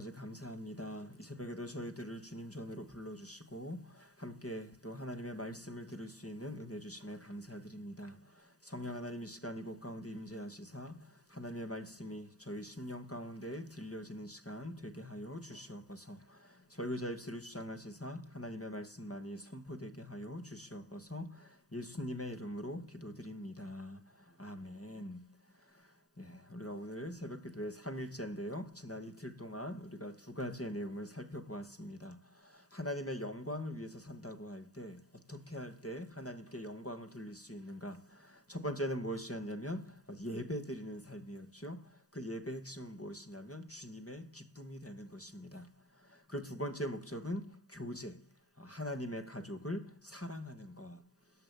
아버지 감사합니다. 이 새벽에도 저희들을 주님 전으로 불러주시고 함께 또 하나님의 말씀을 들을 수 있는 은혜 주심에 감사드립니다. 성령 하나님 이 시간 이곳 가운데 임재하시사 하나님의 말씀이 저희 심령 가운데 들려지는 시간 되게 하여 주시옵소서. 설교자 입술을 주장하시사 하나님의 말씀만이 선포되게 하여 주시옵소서. 예수님의 이름으로 기도드립니다. 아멘. 우리가 오늘 새벽기도의 3일째인데요. 지난 이틀 동안 우리가 두 가지의 내용을 살펴보았습니다. 하나님의 영광을 위해서 산다고 할 때 어떻게 할 때 하나님께 영광을 돌릴 수 있는가? 첫 번째는 무엇이었냐면 예배드리는 삶이었죠. 그 예배의 핵심은 무엇이냐면 주님의 기쁨이 되는 것입니다. 그리고 두 번째 목적은 교제, 하나님의 가족을 사랑하는 것.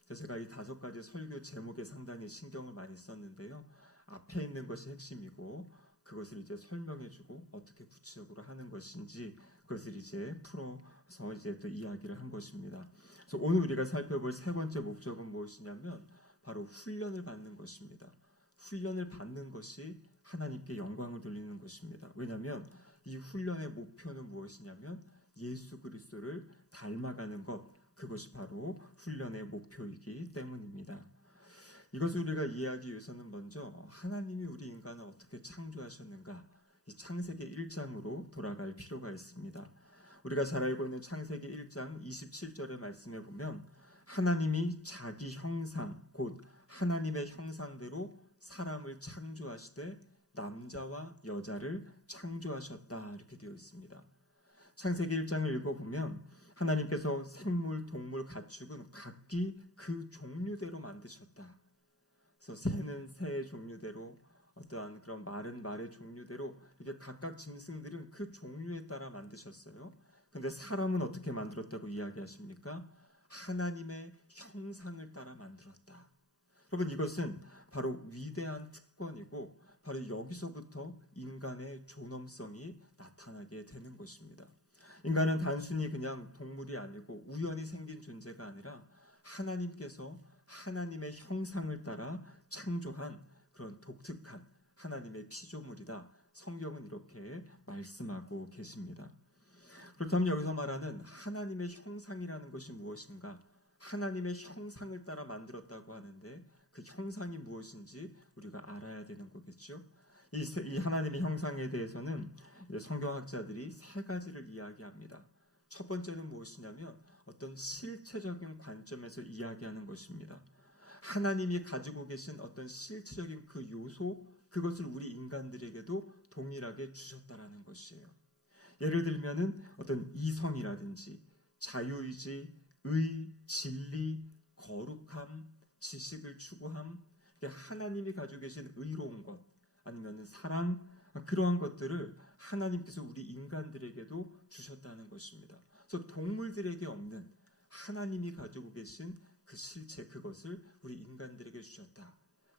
그래서 제가 이 5가지 설교 제목에 상당히 신경을 많이 썼는데요. 앞에 있는 것이 핵심이고 그것을 이제 설명해주고 어떻게 구체적으로 하는 것인지 그것을 이제 풀어서 이제 또 이야기를 한 것입니다. 그래서 오늘 우리가 살펴볼 세 번째 목적은 무엇이냐면 바로 훈련을 받는 것입니다. 훈련을 받는 것이 하나님께 영광을 돌리는 것입니다. 왜냐하면 이 훈련의 목표는 무엇이냐면 예수 그리스도를 닮아가는 것, 그것이 바로 훈련의 목표이기 때문입니다. 이것을 우리가 이해하기 위해서는 먼저 하나님이 우리 인간을 어떻게 창조하셨는가, 이 창세기 1장으로 돌아갈 필요가 있습니다. 우리가 잘 알고 있는 창세기 1장 27절의 말씀에 보면 하나님이 자기 형상, 곧 하나님의 형상대로 사람을 창조하시되 남자와 여자를 창조하셨다 이렇게 되어 있습니다. 창세기 1장을 읽어보면 하나님께서 생물, 동물, 가축은 각기 그 종류대로 만드셨다. 그래서 새는 새의 종류대로, 어떠한 그런 말은 말의 종류대로 이게 각각 짐승들은 그 종류에 따라 만드셨어요. 그런데 사람은 어떻게 만들었다고 이야기하십니까? 하나님의 형상을 따라 만들었다. 여러분 이것은 바로 위대한 특권이고 바로 여기서부터 인간의 존엄성이 나타나게 되는 것입니다. 인간은 단순히 그냥 동물이 아니고 우연히 생긴 존재가 아니라 하나님께서 하나님의 형상을 따라 창조한 그런 독특한 하나님의 피조물이다. 성경은 이렇게 말씀하고 계십니다. 그렇다면 여기서 말하는 하나님의 형상이라는 것이 무엇인가? 하나님의 형상을 따라 만들었다고 하는데 그 형상이 무엇인지 우리가 알아야 되는 거겠죠. 이 하나님의 형상에 대해서는 성경학자들이 3가지를 이야기합니다. 첫 번째는 무엇이냐면 어떤 실체적인 관점에서 이야기하는 것입니다. 하나님이 가지고 계신 어떤 실체적인 그 요소, 그것을 우리 인간들에게도 동일하게 주셨다라는 것이에요. 예를 들면은 어떤 이성이라든지 자유의지, 의, 진리, 거룩함, 지식을 추구함, 하나님이 가지고 계신 의로운 것, 아니면 사랑, 그러한 것들을 하나님께서 우리 인간들에게도 주셨다는 것입니다. 그래서 동물들에게 없는 하나님이 가지고 계신 그 실체, 그것을 우리 인간들에게 주셨다.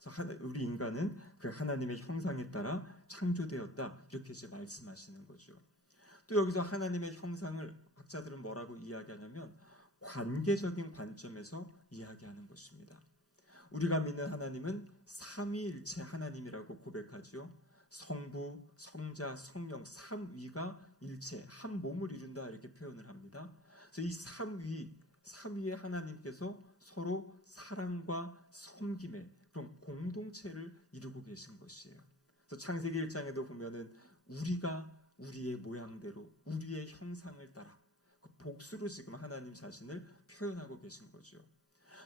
그래서 우리 인간은 그 하나님의 형상에 따라 창조되었다. 이렇게 이제 말씀하시는 거죠. 또 여기서 하나님의 형상을 학자들은 뭐라고 이야기하냐면 관계적인 관점에서 이야기하는 것입니다. 우리가 믿는 하나님은 삼위일체 하나님이라고 고백하죠. 성부, 성자, 성령, 삼위가 일체, 한 몸을 이룬다 이렇게 표현을 합니다. 그래서 이 삼위의 하나님께서 서로 사랑과 섬김의 그런 공동체를 이루고 계신 것이에요. 그래서 창세기 1장에도 보면은 우리가 우리의 모양대로 우리의 형상을 따라 복수로 지금 하나님 자신을 표현하고 계신 거죠.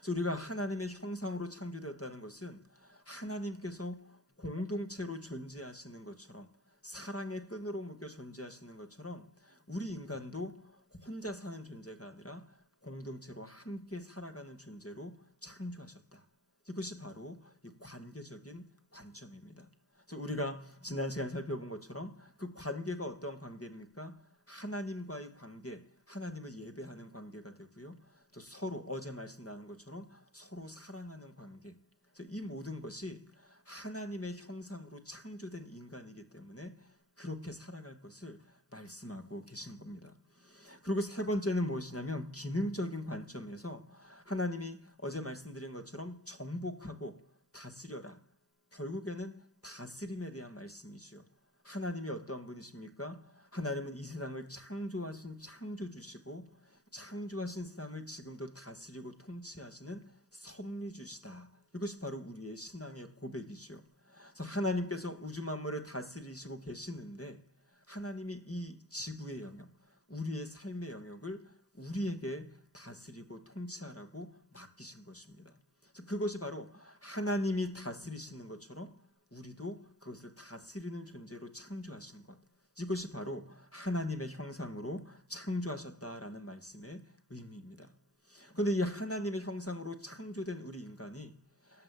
그래서 우리가 하나님의 형상으로 창조되었다는 것은 하나님께서 공동체로 존재하시는 것처럼 사랑의 끈으로 묶여 존재하시는 것처럼 우리 인간도 혼자 사는 존재가 아니라 공동체로 함께 살아가는 존재로 창조하셨다. 이것이 바로 이 관계적인 관점입니다. 그래서 우리가 지난 시간에 살펴본 것처럼 그 관계가 어떤 관계입니까? 하나님과의 관계, 하나님을 예배하는 관계가 되고요. 또 서로 어제 말씀 나눈 것처럼 서로 사랑하는 관계. 그래서 이 모든 것이 하나님의 형상으로 창조된 인간이기 때문에 그렇게 살아갈 것을 말씀하고 계신 겁니다. 그리고 세 번째는 무엇이냐면 기능적인 관점에서 하나님이 어제 말씀드린 것처럼 정복하고 다스려라. 결국에는 다스림에 대한 말씀이죠. 하나님이 어떠한 분이십니까? 하나님은 이 세상을 창조하신 창조주시고 창조하신 세상을 지금도 다스리고 통치하시는 섭리주시다. 이것이 바로 우리의 신앙의 고백이죠. 그래서 하나님께서 우주 만물을 다스리시고 계시는데 하나님이 이 지구의 영역, 우리의 삶의 영역을 우리에게 다스리고 통치하라고 맡기신 것입니다. 그래서 그것이 바로 하나님이 다스리시는 것처럼 우리도 그것을 다스리는 존재로 창조하신 것. 이것이 바로 하나님의 형상으로 창조하셨다라는 말씀의 의미입니다. 그런데 이 하나님의 형상으로 창조된 우리 인간이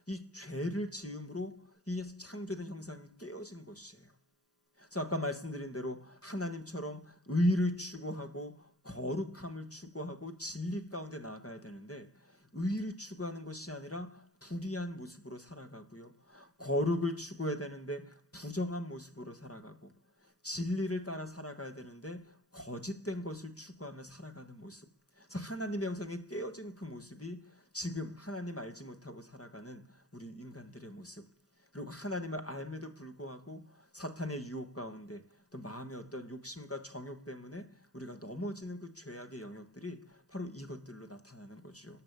이 죄를 지음으로 이 창조된 형상이 깨어진 것이에요. 그래서 아까 말씀드린 대로 하나님처럼 의를 추구하고 거룩함을 추구하고 진리 가운데 나아가야 되는데 의를 추구하는 것이 아니라 불의한 모습으로 살아가고요. 거룩을 추구해야 되는데 부정한 모습으로 살아가고 진리를 따라 살아가야 되는데 거짓된 것을 추구하며 살아가는 모습. 그래서 하나님의 형상에 깨어진 그 모습이 지금 하나님 알지 못하고 살아가는 우리 인간들의 모습. 그리고 하나님을 알매도 불구하고 사탄의 유혹 가운데 또 마음의 어떤 욕심과 정욕 때문에 우리가 넘어지는 그 죄악의 영역들이 바로 이것들로 나타나는 거죠.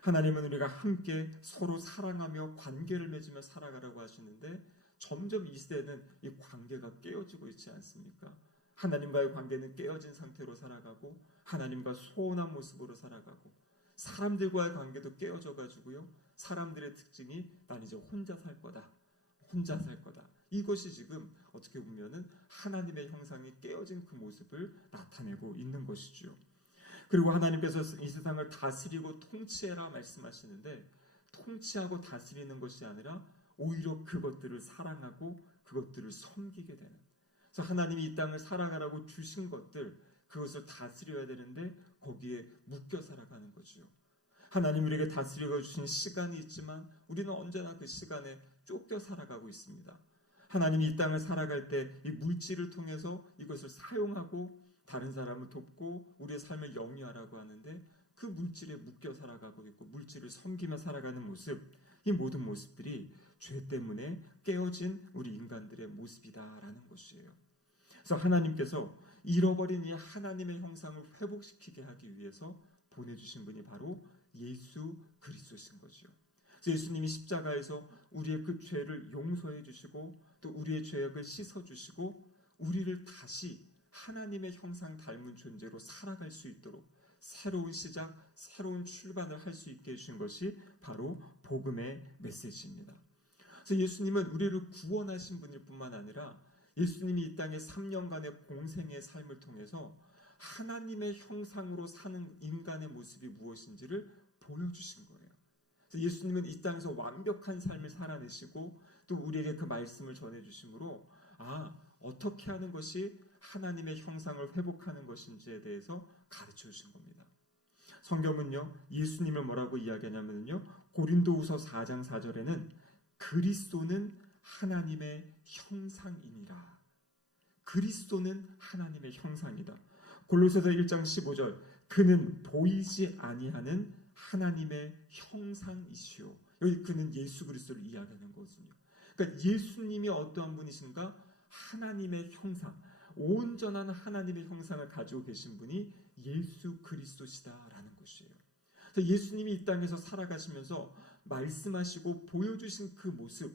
하나님은 우리가 함께 서로 사랑하며 관계를 맺으며 살아가라고 하시는데 점점 이 시대는 이 관계가 깨어지고 있지 않습니까? 하나님과의 관계는 깨어진 상태로 살아가고 하나님과 소원한 모습으로 살아가고 사람들과의 관계도 깨어져 가지고요. 사람들의 특징이 난 이제 혼자 살 거다. 혼자 살 거다. 이것이 지금 어떻게 보면은 하나님의 형상이 깨어진 그 모습을 나타내고 있는 것이죠. 그리고 하나님께서 이 세상을 다스리고 통치해라 말씀하시는데 통치하고 다스리는 것이 아니라 오히려 그것들을 사랑하고 그것들을 섬기게 되는. 그래서 하나님이 이 땅을 살아가라고 주신 것들 그것을 다스려야 되는데 거기에 묶여 살아가는 거죠. 하나님 우리에게 다스려 주신 시간이 있지만 우리는 언제나 그 시간에 쫓겨 살아가고 있습니다. 하나님이 이 땅을 살아갈 때 이 물질을 통해서 이것을 사용하고 다른 사람을 돕고 우리의 삶을 영위하라고 하는데 그 물질에 묶여 살아가고 있고 물질을 섬기며 살아가는 모습, 이 모든 모습들이 죄 때문에 깨어진 우리 인간들의 모습이다라는 것이에요. 그래서 하나님께서 잃어버린 이 하나님의 형상을 회복시키게 하기 위해서 보내주신 분이 바로 예수 그리스도신 거죠. 그래서 예수님이 십자가에서 우리의 그 죄를 용서해 주시고 또 우리의 죄악을 씻어 주시고 우리를 다시 하나님의 형상 닮은 존재로 살아갈 수 있도록 새로운 시작, 새로운 출발을 할 수 있게 해주신 것이 바로 복음의 메시지입니다. 그래서 예수님은 우리를 구원하신 분일 뿐만 아니라 예수님이 이 땅에 3년간의 공생의 삶을 통해서 하나님의 형상으로 사는 인간의 모습이 무엇인지를 보여주신 거예요. 그래서 예수님은 이 땅에서 완벽한 삶을 살아내시고 또 우리에게 그 말씀을 전해주심으로 어떻게 하는 것이 하나님의 형상을 회복하는 것인지에 대해서 가르쳐 주신 겁니다. 성경은요 예수님을 뭐라고 이야기하냐면요 고린도후서 4장 4절에는 그리스도는 하나님의 형상이니라. 그리스도는 하나님의 형상이다. 골로새서 1장 15절 그는 보이지 아니하는 하나님의 형상이시오. 여기 그는 예수 그리스도를 이야기하는 거거든요. 그러니까 예수님이 어떠한 분이신가? 하나님의 형상, 온전한 하나님의 형상을 가지고 계신 분이 예수 그리스도시다라는 것이에요. 그래서 예수님이 이 땅에서 살아가시면서 말씀하시고 보여주신 그 모습,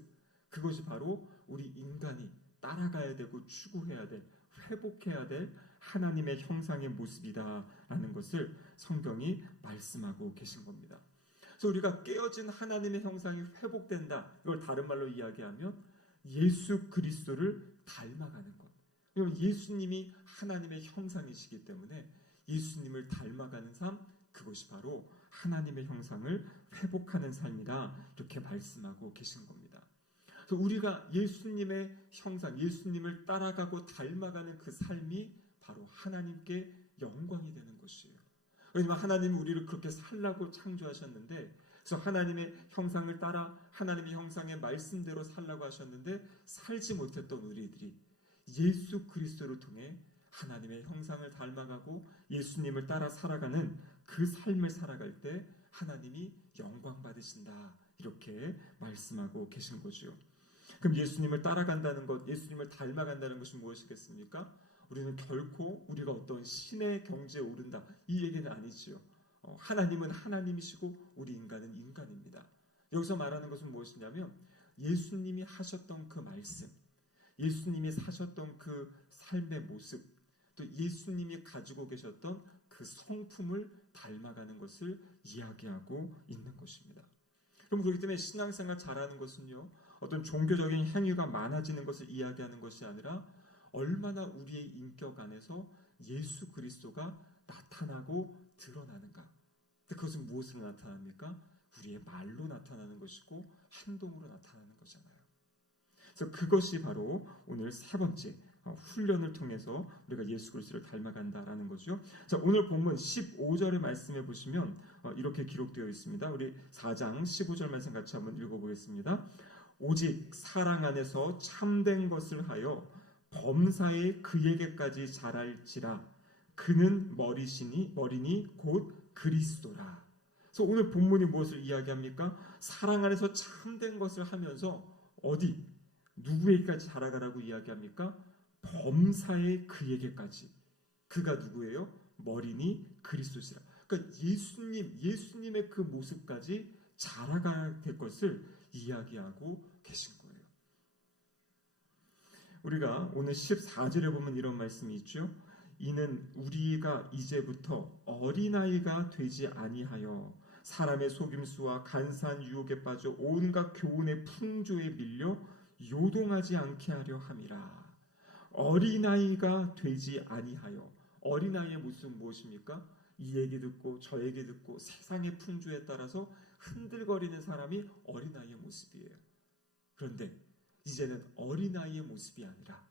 그것이 바로 우리 인간이 따라가야 되고 추구해야 될, 회복해야 될 하나님의 형상의 모습이다라는 것을 성경이 말씀하고 계신 겁니다. 그래서 우리가 깨어진 하나님의 형상이 회복된다. 이걸 다른 말로 이야기하면 예수 그리스도를 닮아가는 것. 왜냐하면 예수님이 하나님의 형상이시기 때문에 예수님을 닮아가는 삶, 그것이 바로 하나님의 형상을 회복하는 삶이다. 이렇게 말씀하고 계신 겁니다. 그래서 우리가 예수님의 형상, 예수님을 따라가고 닮아가는 그 삶이 바로 하나님께 영광이 되는 것이에요. 왜냐하면 하나님은 우리를 그렇게 살라고 창조하셨는데 그래서 하나님의 형상을 따라 하나님의 형상의 말씀대로 살라고 하셨는데 살지 못했던 우리들이 예수 그리스도를 통해 하나님의 형상을 닮아가고 예수님을 따라 살아가는 그 삶을 살아갈 때 하나님이 영광 받으신다. 이렇게 말씀하고 계신 거죠. 그럼 예수님을 따라간다는 것, 예수님을 닮아간다는 것이 무엇이겠습니까? 우리는 결코 우리가 어떤 신의 경지에 오른다 이 얘기는 아니지요. 하나님은 하나님이시고 우리 인간은 인간입니다. 여기서 말하는 것은 무엇이냐면 예수님이 하셨던 그 말씀, 예수님이 사셨던 그 삶의 모습, 또 예수님이 가지고 계셨던 그 성품을 닮아가는 것을 이야기하고 있는 것입니다. 그럼 그렇기 때문에 신앙생활 잘하는 것은요, 어떤 종교적인 행위가 많아지는 것을 이야기하는 것이 아니라 얼마나 우리의 인격 안에서 예수 그리스도가 나타나고 드러나는가. 근데 그것은 무엇으로 나타납니까? 우리의 말로 나타나는 것이고 행동으로 나타나는 거잖아요. 그래서 그것이 바로 오늘 세 번째 훈련을 통해서 우리가 예수 그리스도를 닮아간다라는 거죠. 자, 오늘 본문 15절의 말씀에 보시면 이렇게 기록되어 있습니다. 우리 4장 15절 말씀 같이 한번 읽어보겠습니다. 오직 사랑 안에서 참된 것을 하여 범사에 그에게까지 자랄지라. 그는 머리니 곧 그리스도라. 그래서 오늘 본문이 무엇을 이야기합니까? 사랑 안에서 참된 것을 하면서 어디 누구에게까지 자라가라고 이야기합니까? 범사에 그에게까지. 그가 누구예요? 머리니 그리스도시라. 그러니까 예수님의 그 모습까지 자라가야 될 것을 이야기하고 계신 거예요. 우리가 오늘 14절에 보면 이런 말씀이 있죠. 이는 우리가 이제부터 어린아이가 되지 아니하여 사람의 속임수와 간사한 유혹에 빠져 온갖 교훈의 풍조에 밀려 요동하지 않게 하려 함이라. 어린아이가 되지 아니하여. 어린아이의 모습은 무엇입니까? 이 얘기 듣고 저 얘기 듣고 세상의 풍조에 따라서 흔들거리는 사람이 어린아이의 모습이에요. 그런데 이제는 어린아이의 모습이 아니라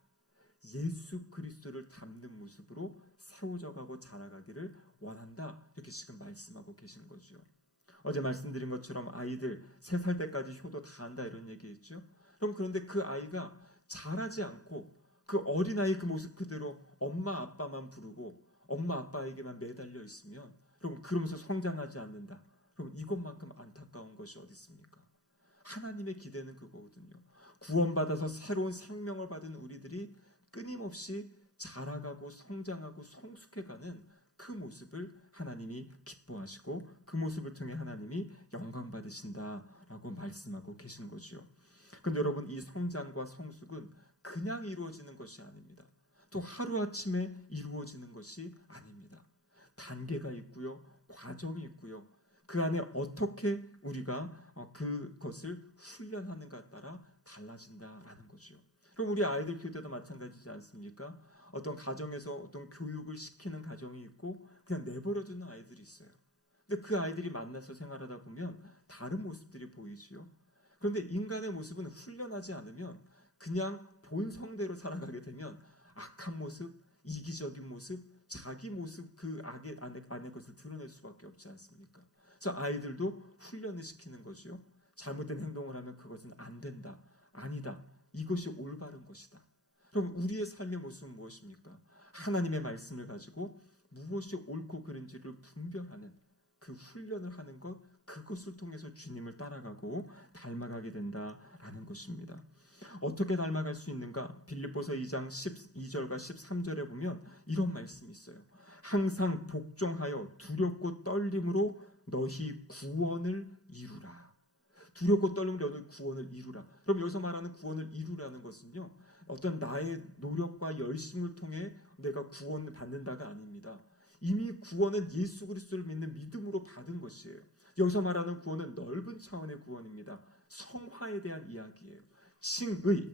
예수 그리스도를 닮는 모습으로 세워져가고 자라가기를 원한다. 이렇게 지금 말씀하고 계신 거죠. 어제 말씀드린 것처럼 아이들 3살 때까지 효도 다 한다 이런 얘기했죠. 그럼 그런데 그 아이가 자라지 않고 그 어린아이 그 모습 그대로 엄마 아빠만 부르고 엄마 아빠에게만 매달려 있으면 그러면서 성장하지 않는다. 그럼 이것만큼 안타까운 것이 어디 있습니까? 하나님의 기대는 그거거든요. 구원받아서 새로운 생명을 받은 우리들이 끊임없이 자라가고 성장하고 성숙해가는 그 모습을 하나님이 기뻐하시고 그 모습을 통해 하나님이 영광 받으신다라고 말씀하고 계신 거죠. 그런데 여러분, 이 성장과 성숙은 그냥 이루어지는 것이 아닙니다. 또 하루아침에 이루어지는 것이 아닙니다. 단계가 있고요. 과정이 있고요. 그 안에 어떻게 우리가 그것을 훈련하는가에 따라 달라진다라는 거죠. 그럼 우리 아이들 키울 때도 마찬가지지 않습니까? 어떤 가정에서 어떤 교육을 시키는 가정이 있고 그냥 내버려두는 아이들이 있어요. 근데 그 아이들이 만나서 생활하다 보면 다른 모습들이 보이지요. 그런데 인간의 모습은 훈련하지 않으면 그냥 본성대로 살아가게 되면 악한 모습, 이기적인 모습, 자기 모습, 그 악의 안의 것을 드러낼 수밖에 없지 않습니까? 그래서 아이들도 훈련을 시키는 거죠. 잘못된 행동을 하면 그것은 안 된다, 아니다, 이것이 올바른 것이다. 그럼 우리의 삶의 모습은 무엇입니까? 하나님의 말씀을 가지고 무엇이 옳고 그른지를 분별하는 그 훈련을 하는 것, 그것을 통해서 주님을 따라가고 닮아가게 된다라는 것입니다. 어떻게 닮아갈 수 있는가? 빌립보서 2장 12절과 13절에 보면 이런 말씀이 있어요. 항상 복종하여 두렵고 떨림으로 너희 구원을 이루라. 두렵고 떨림으로 너희 구원을 이루라. 그럼 여기서 말하는 구원을 이루라는 것은요, 어떤 나의 노력과 열심을 통해 내가 구원을 받는다가 아닙니다. 이미 구원은 예수 그리스도를 믿는 믿음으로 받은 것이에요. 여기서 말하는 구원은 넓은 차원의 구원입니다. 성화에 대한 이야기예요.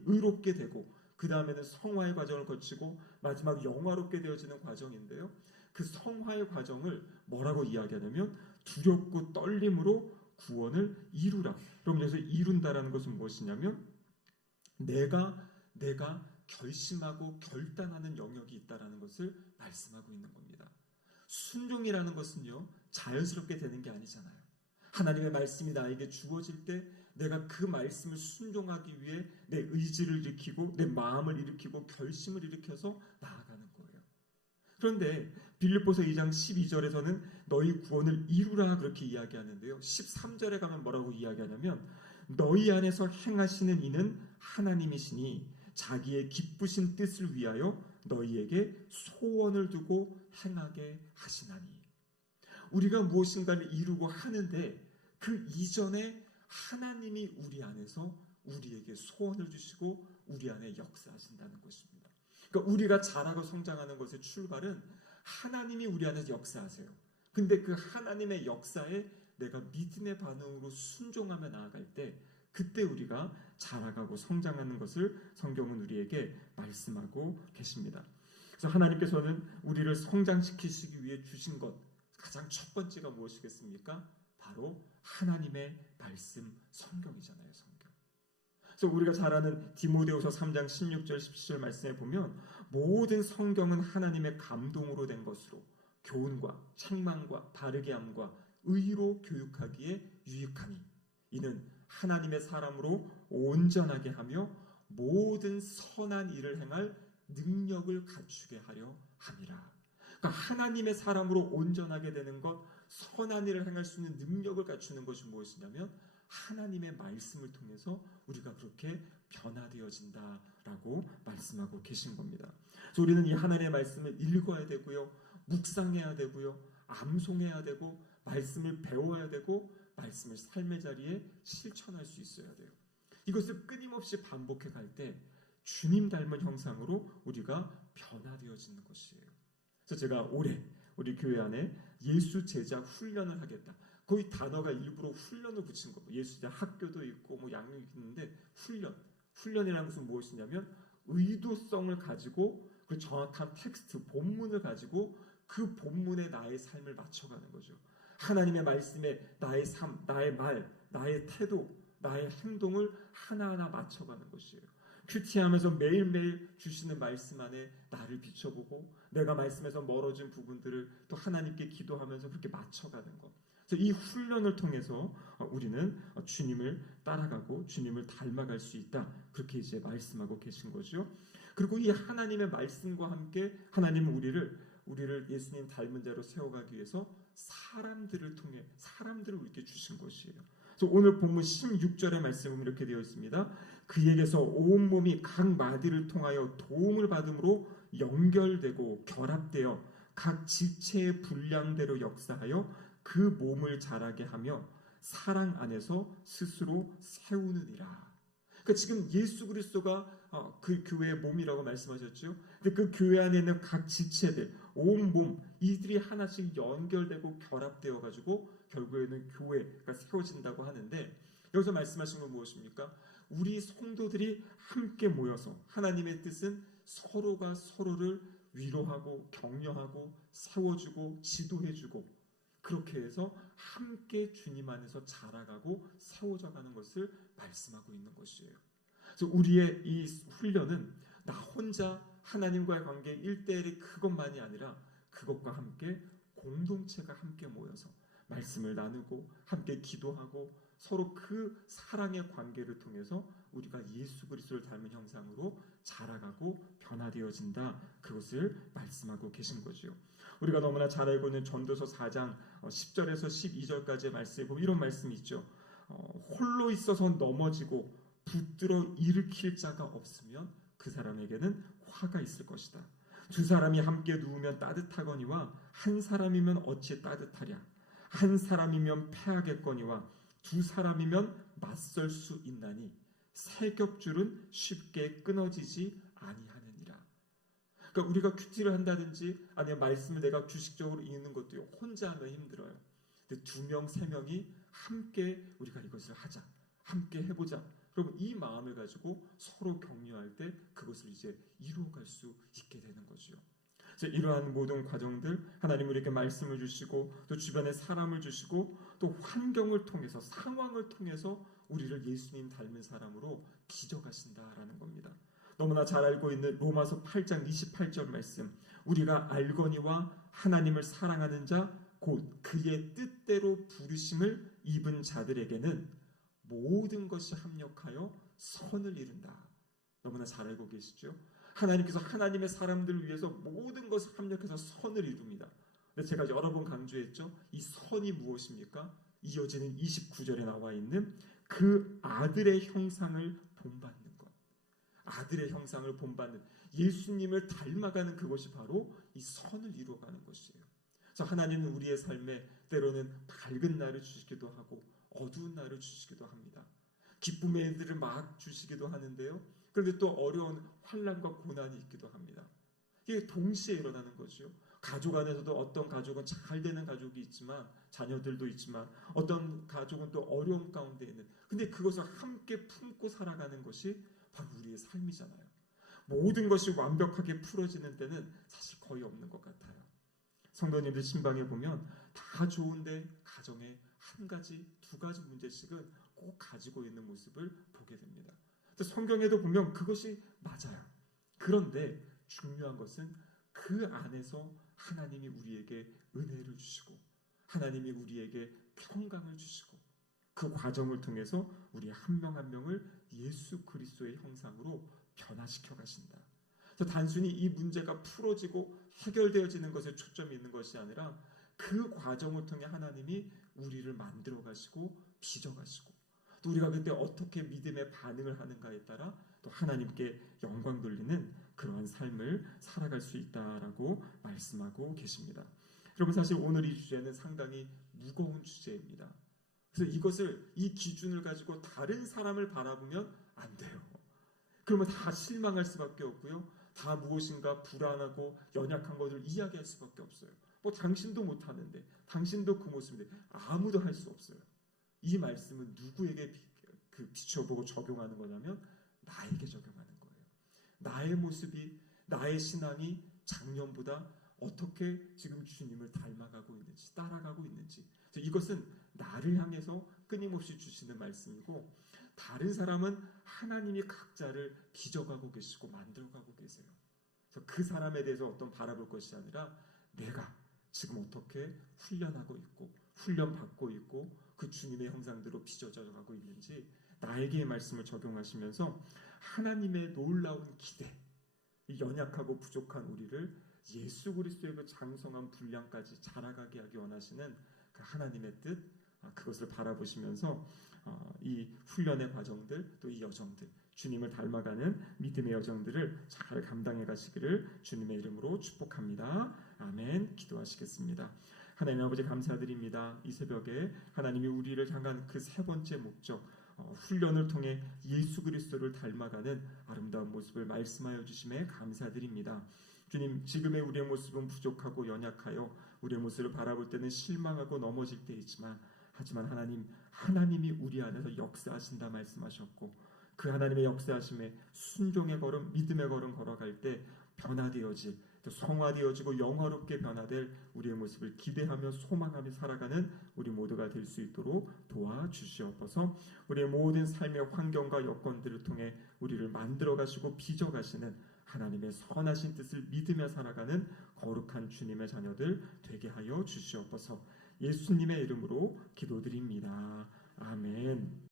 의롭게 되고 그 다음에는 성화의 과정을 거치고 마지막 영화롭게 되어지는 과정인데요. 그 성화의 과정을 뭐라고 이야기하냐면 두렵고 떨림으로 구원을 이루라. 그럼 여기서 이룬다라는 것은 무엇이냐면 내가 결심하고 결단하는 영역이 있다라는 것을 말씀하고 있는 겁니다. 순종이라는 것은요, 자연스럽게 되는 게 아니잖아요. 하나님의 말씀이 나에게 주어질 때 내가 그 말씀을 순종하기 위해 내 의지를 일으키고 내 마음을 일으키고 결심을 일으켜서 나아가는 거예요. 그런데 빌립보서 2장 12절에서는 너희 구원을 이루라 그렇게 이야기하는데요. 13절에 가면 뭐라고 이야기하냐면 너희 안에서 행하시는 이는 하나님이시니 자기의 기쁘신 뜻을 위하여 너희에게 소원을 두고 행하게 하시나니. 우리가 무엇인가를 이루고 하는데 그 이전에 하나님이 우리 안에서 우리에게 소원을 주시고 우리 안에 역사하신다는 것입니다. 그러니까 우리가 자라고 성장하는 것의 출발은 하나님이 우리 안에서 역사하세요. 근데 그 하나님의 역사에 내가 믿음의 반응으로 순종하며 나아갈 때 그때 우리가 자라가고 성장하는 것을 성경은 우리에게 말씀하고 계십니다. 그래서 하나님께서는 우리를 성장시키시기 위해 주신 것 가장 첫 번째가 무엇이겠습니까? 바로 하나님의 말씀 성경이잖아요. 성경. 그래서 우리가 잘 아는 디모데후서 3장 16절 17절 말씀에 보면 모든 성경은 하나님의 감동으로 된 것으로 교훈과 책망과 바르게 함과 의로 교육하기에 유익하니 이는 하나님의 사람으로 온전하게 하며 모든 선한 일을 행할 능력을 갖추게 하려 함이라. 그러니까 하나님의 사람으로 온전하게 되는 것, 선한 일을 행할 수 있는 능력을 갖추는 것이 무엇이냐면 하나님의 말씀을 통해서 우리가 그렇게 변화되어진다라고 말씀하고 계신 겁니다. 그래서 우리는 이 하나님의 말씀을 읽어야 되고요, 묵상해야 되고요, 암송해야 되고 말씀을 배워야 되고 말씀을 삶의 자리에 실천할 수 있어야 돼요. 이것을 끊임없이 반복해 갈 때 주님 닮은 형상으로 우리가 변화되어지는 것이에요. 그래서 제가 올해 우리 교회 안에 예수 제자 훈련을 하겠다. 거의 단어가 일부러 훈련을 붙인 거고 예수 제자 학교도 있고 뭐 양육이 있는데 훈련이라는 것은 무엇이냐면 의도성을 가지고 그 정확한 텍스트 본문을 가지고 그 본문에 나의 삶을 맞춰가는 거죠. 하나님의 말씀에 나의 삶, 나의 말, 나의 태도, 나의 행동을 하나하나 맞춰가는 것이에요. 큐티하면서 매일매일 주시는 말씀 안에 나를 비춰보고 내가 말씀에서 멀어진 부분들을 또 하나님께 기도하면서 그렇게 맞춰가는 것. 그래서 이 훈련을 통해서 우리는 주님을 따라가고 주님을 닮아갈 수 있다. 그렇게 이제 말씀하고 계신 거죠. 그리고 이 하나님의 말씀과 함께 하나님은 우리를 예수님 닮은 자로 세워가기 위해서 사람들을 통해 사람들을 우리에게 주신 것이에요. 그래서 오늘 본문 16절의 말씀은 이렇게 되어 있습니다. 그에게서 온몸이 각 마디를 통하여 도움을 받음으로 연결되고 결합되어 각 지체의 분량대로 역사하여 그 몸을 자라게 하며 사랑 안에서 스스로 세우느니라. 그러니까 지금 예수 그리스도가 그 교회의 몸이라고 말씀하셨죠. 근데 그 교회 안에 있는 각 지체들, 온 몸, 이들이 하나씩 연결되고 결합되어 가지고 결국에는 교회가 세워진다고 하는데 여기서 말씀하신 건 무엇입니까? 우리 성도들이 함께 모여서 하나님의 뜻은 서로가 서로를 위로하고 격려하고 세워주고 지도해주고 그렇게 해서 함께 주님 안에서 자라가고 세워져가는 것을 말씀하고 있는 것이에요. 그래서 우리의 이 훈련은 나 혼자 하나님과의 관계 1대1이 그것만이 아니라 그것과 함께 공동체가 함께 모여서 말씀을 나누고 함께 기도하고 서로 그 사랑의 관계를 통해서 우리가 예수 그리스도를 닮은 형상으로 자라가고 변화되어진다. 그것을 말씀하고 계신 거죠. 우리가 너무나 잘 알고 있는 전도서 4장 10절에서 12절까지의 말씀에 보면 이런 말씀이 있죠. 홀로 있어서 넘어지고 붙들어 일으킬 자가 없으면 그 사람에게는 화가 있을 것이다. 두 사람이 함께 누우면 따뜻하거니와 한 사람이면 어찌 따뜻하랴. 한 사람이면 패하겠거니와 두 사람이면 맞설 수 있나니 세 겹줄은 쉽게 끊어지지 아니하느니라. 그러니까 우리가 큐티를 한다든지 아니면 말씀을 내가 규칙적으로 읽는 것도 혼자 하면 힘들어요. 근데 2명, 3명이 함께 우리가 이것을 하자, 함께 해보자. 그러면 이 마음을 가지고 서로 격려할 때 그것을 이제 이루어갈 수 있게 되는 거죠. 그래서 이러한 모든 과정들 하나님 우리에게 말씀을 주시고 또 주변에 사람을 주시고 또 환경을 통해서 상황을 통해서 우리를 예수님 닮은 사람으로 빚어가신다라는 겁니다. 너무나 잘 알고 있는 로마서 8장 28절 말씀 우리가 알거니와 하나님을 사랑하는 자 곧 그의 뜻대로 부르심을 입은 자들에게는 모든 것이 합력하여 선을 이룬다. 너무나 잘 알고 계시죠? 하나님께서 하나님의 사람들을 위해서 모든 것을 합력해서 선을 이룹니다. 근데 제가 여러 번 강조했죠. 이 선이 무엇입니까? 이어지는 29절에 나와 있는 그 아들의 형상을 본받는 것. 아들의 형상을 본받는 예수님을 닮아가는 그것이 바로 이 선을 이루어가는 것이에요. 하나님은 우리의 삶에 때로는 밝은 날을 주시기도 하고 어두운 날을 주시기도 합니다. 기쁨의 일들을 막 주시기도 하는데요. 그런데 또 어려운 환난과 고난이 있기도 합니다. 이게 동시에 일어나는 거죠. 가족 안에서도 어떤 가족은 잘 되는 가족이 있지만, 자녀들도 있지만, 어떤 가족은 또 어려움 가운데 있는, 근데 그것을 함께 품고 살아가는 것이 바로 우리의 삶이잖아요. 모든 것이 완벽하게 풀어지는 때는 사실 거의 없는 것 같아요. 성도님들 신방에 보면 다 좋은데 가정에 한 가지, 두 가지 문제씩은 꼭 가지고 있는 모습을 보게 됩니다. 성경에도 보면 그것이 맞아요. 그런데 중요한 것은 그 안에서 하나님이 우리에게 은혜를 주시고 하나님이 우리에게 평강을 주시고 그 과정을 통해서 우리 한 명 한 명을 예수 그리스도의 형상으로 변화시켜 가신다. 단순히 이 문제가 풀어지고 해결되어지는 것에 초점이 있는 것이 아니라 그 과정을 통해 하나님이 우리를 만들어 가시고 빚어 가시고 또 우리가 그때 어떻게 믿음의 반응을 하는가에 따라 또 하나님께 영광 돌리는 그러한 삶을 살아갈 수 있다라고 말씀하고 계십니다. 여러분, 사실 오늘 이 주제는 상당히 무거운 주제입니다. 그래서 이것을, 이 기준을 가지고 다른 사람을 바라보면 안 돼요. 그러면 다 실망할 수밖에 없고요. 다 무엇인가 불안하고 연약한 것을 이야기할 수밖에 없어요. 당신도 못하는데, 당신도 그 모습인데 아무도 할 수 없어요. 이 말씀은 누구에게 비춰보고 적용하는 거냐면 나에게 적용하는 거예요. 나의 모습이, 나의 신앙이 작년보다 어떻게 지금 주님을 닮아가고 있는지, 따라가고 있는지, 이것은 나를 향해서 끊임없이 주시는 말씀이고, 다른 사람은 하나님이 각자를 빚어가고 계시고 만들어가고 계세요. 그래서 그 사람에 대해서 어떤 바라볼 것이 아니라 내가 지금 어떻게 훈련하고 있고 훈련받고 있고 그 주님의 형상대로 빚어져 가고 있는지 나에게의 말씀을 적용하시면서 하나님의 놀라운 기대, 이 연약하고 부족한 우리를 예수 그리스도의 그 장성한 분량까지 자라가게 하기 원하시는 그 하나님의 뜻, 그것을 바라보시면서 이 훈련의 과정들, 또 이 여정들, 주님을 닮아가는 믿음의 여정들을 잘 감당해 가시기를 주님의 이름으로 축복합니다. 아멘. 기도하시겠습니다. 하나님 아버지, 감사드립니다. 이 새벽에 하나님이 우리를 향한 그 세 번째 목적, 훈련을 통해 예수 그리스도를 닮아가는 아름다운 모습을 말씀하여 주심에 감사드립니다. 주님, 지금의 우리의 모습은 부족하고 연약하여 우리의 모습을 바라볼 때는 실망하고 넘어질 때 있지만, 하지만 하나님이 우리 안에서 역사하신다 말씀하셨고, 그 하나님의 역사하심에 순종의 걸음, 믿음의 걸음 걸어갈 때 변화되어질, 또 성화되어지고 영화롭게 변화될 우리의 모습을 기대하며 소망하며 살아가는 우리 모두가 될 수 있도록 도와주시옵소서. 우리의 모든 삶의 환경과 여건들을 통해 우리를 만들어 가시고 빚어 가시는 하나님의 선하신 뜻을 믿으며 살아가는 거룩한 주님의 자녀들 되게 하여 주시옵소서. 예수님의 이름으로 기도드립니다. 아멘.